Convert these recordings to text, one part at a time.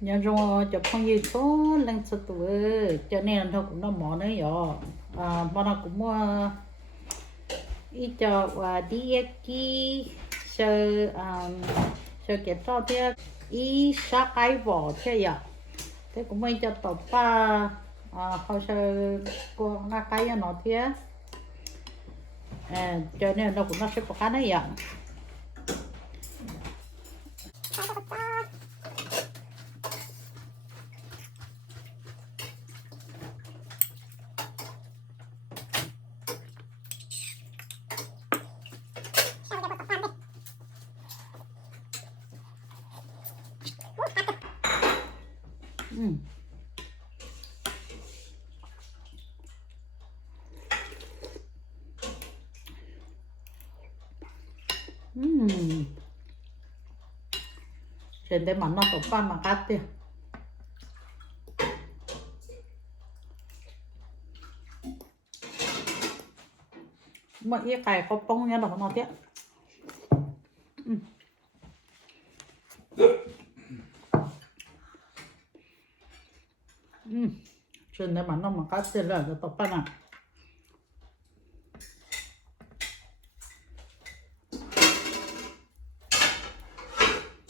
nhà rồi cho phong yêu số lên số tuổi cho nên thôi cũng nó mỏ nữa rồi bọn nó cũng mua ít cho và đi kia sơ sơ cái to thế ít sát cái vỏ thế vậy thế cũng mới cho tập ba họ sơ cô na cái nó thế cho nên nó cũng nó sẽ có cái này vậy ừ. Trên đây mà nó tập ba mà cắt đi mà ít cài có bông nha nó nó tiếc trên đây mà nó mà cắt tiền là tập ba nè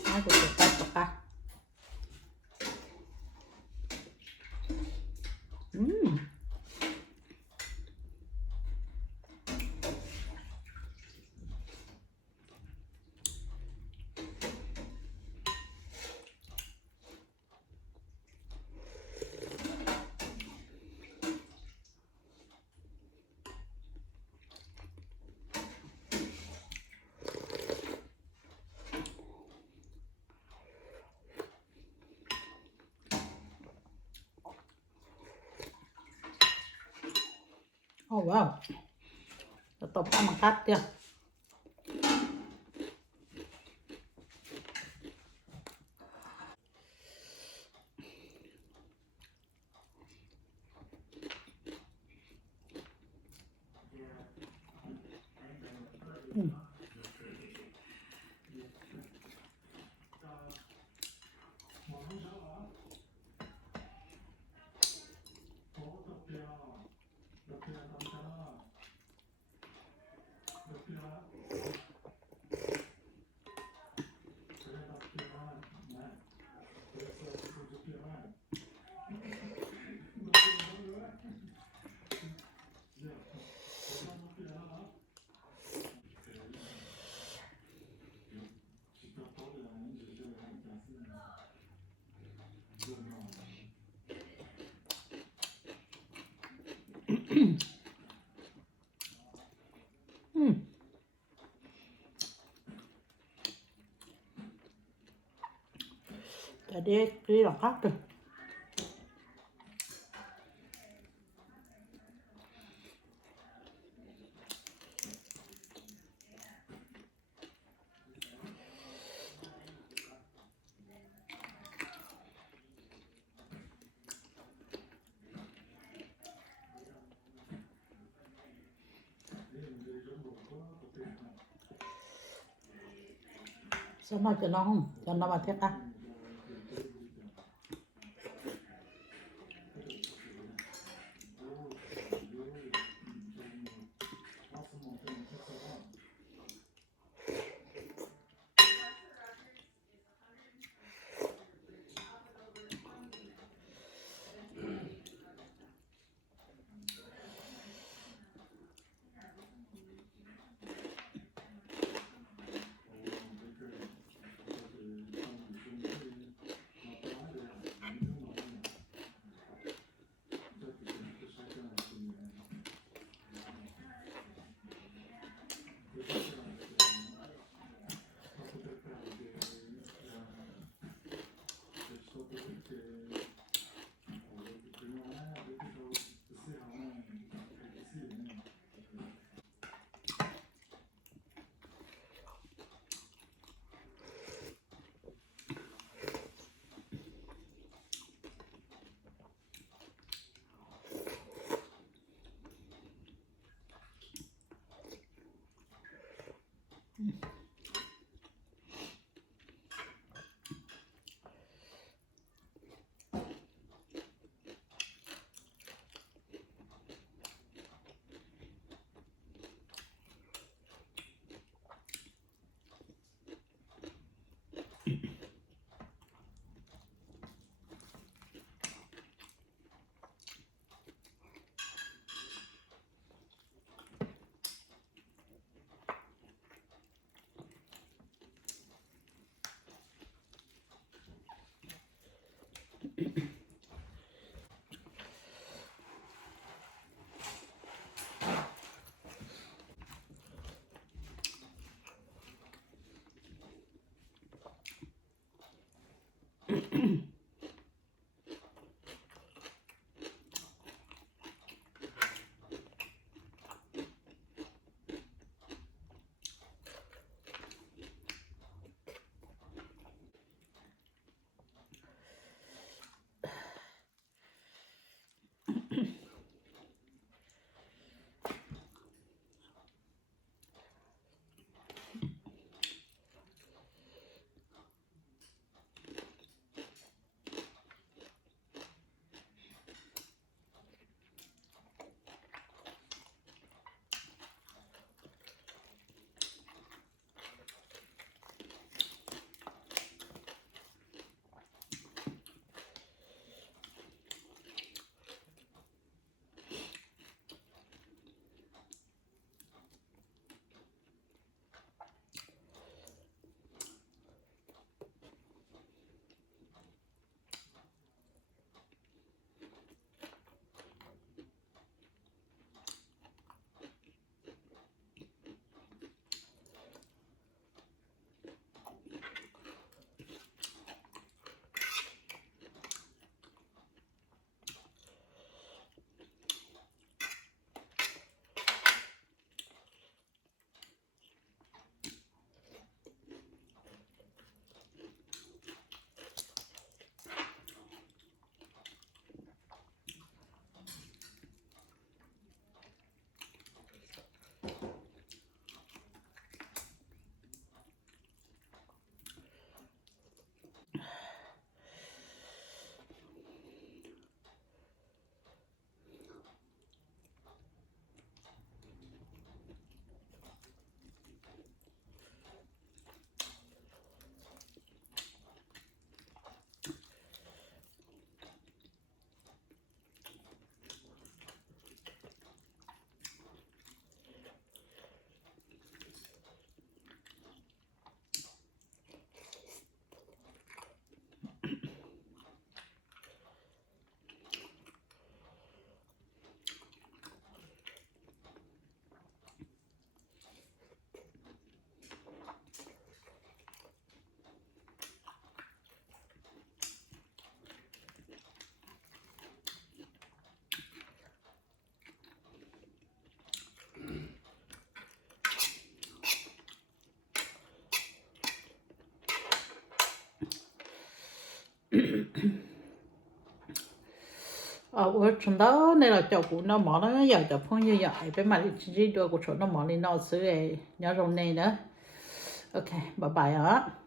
ai cũng tập ba oh wow tập ba mà cắt kìa jadi cái là cắt rồi sao nó cho nó mà thiết ăn 我从到那了照顾那忙了要叫朋友要爱被买的自己多过说那忙的脑子诶，要容内的。OK，拜拜啊。